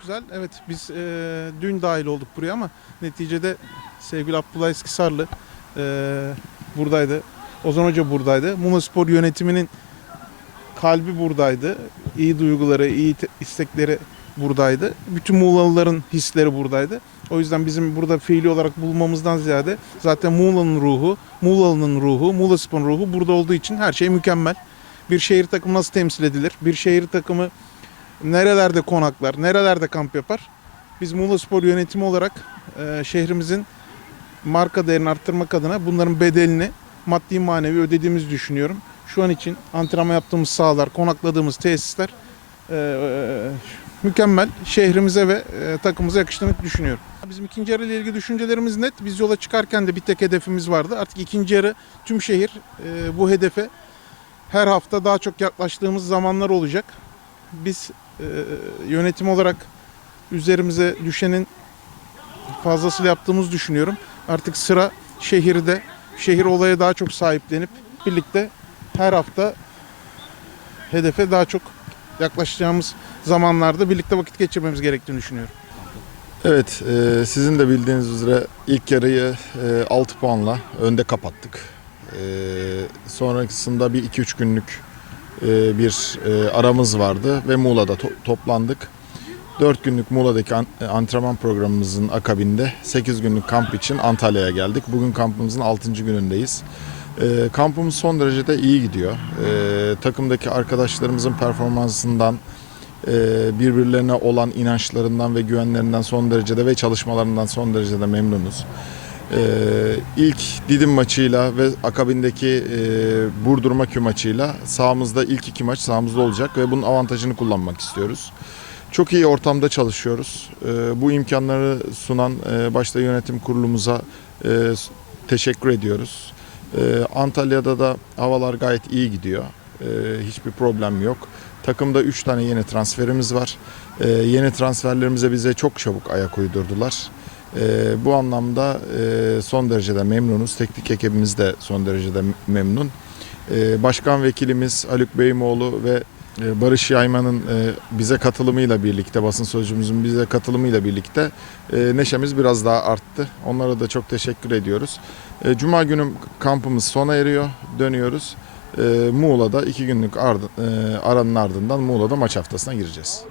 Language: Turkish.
güzel. Evet biz e, dün dahil olduk buraya ama neticede sevgili Abdullah Eskisarlı e, buradaydı. Ozan Hoca buradaydı. Muğla Spor yönetiminin kalbi buradaydı. İyi duyguları, iyi te- istekleri buradaydı. Bütün Muğlalıların hisleri buradaydı. O yüzden bizim burada fiili olarak bulmamızdan ziyade zaten Muğla'nın ruhu, Muğla'nın ruhu, Muğla Spor'un ruhu burada olduğu için her şey mükemmel. Bir şehir takımı nasıl temsil edilir? Bir şehir takımı nerelerde konaklar, nerelerde kamp yapar? Biz Muğla Spor yönetimi olarak e, şehrimizin marka değerini arttırmak adına bunların bedelini maddi manevi ödediğimizi düşünüyorum. Şu an için antrenman yaptığımız sahalar, konakladığımız tesisler e, e, mükemmel. Şehrimize ve e, takımımıza yakıştığını düşünüyorum. Bizim ikinci yarı ile ilgili düşüncelerimiz net. Biz yola çıkarken de bir tek hedefimiz vardı. Artık ikinci yarı tüm şehir e, bu hedefe her hafta daha çok yaklaştığımız zamanlar olacak. Biz e, yönetim olarak üzerimize düşenin fazlasıyla yaptığımızı düşünüyorum. Artık sıra şehirde, şehir olaya daha çok sahiplenip birlikte her hafta hedefe daha çok yaklaşacağımız zamanlarda birlikte vakit geçirmemiz gerektiğini düşünüyorum. Evet, e, sizin de bildiğiniz üzere ilk yarıyı e, 6 puanla önde kapattık. E, sonrasında bir 2-3 günlük bir e, aramız vardı ve Muğla'da to- toplandık. 4 günlük Muğla'daki e, antrenman programımızın akabinde 8 günlük kamp için Antalya'ya geldik. Bugün kampımızın 6. günündeyiz. E, kampımız son derece de iyi gidiyor. E, takımdaki arkadaşlarımızın performansından, e, birbirlerine olan inançlarından ve güvenlerinden son derecede ve çalışmalarından son derecede memnunuz. E, ilk Didim maçıyla ve akabindeki e, Burdur maçıyla sahamızda ilk iki maç sahamızda olacak ve bunun avantajını kullanmak istiyoruz. Çok iyi ortamda çalışıyoruz. E, bu imkanları sunan e, başta yönetim kurulumuza e, teşekkür ediyoruz. E, Antalya'da da havalar gayet iyi gidiyor. E, hiçbir problem yok. Takımda 3 tane yeni transferimiz var. Ee, yeni transferlerimize bize çok çabuk ayak uydurdular. Ee, bu anlamda e, son derecede memnunuz. Teknik ekibimiz de son derecede memnun. Ee, Başkan vekilimiz Haluk Beymoğlu ve e, Barış Yayman'ın e, bize katılımıyla birlikte, basın sözcümüzün bize katılımıyla birlikte e, neşemiz biraz daha arttı. Onlara da çok teşekkür ediyoruz. E, Cuma günü kampımız sona eriyor, dönüyoruz. E, Muğla'da iki günlük e, aranın ardından Muğla'da maç haftasına gireceğiz.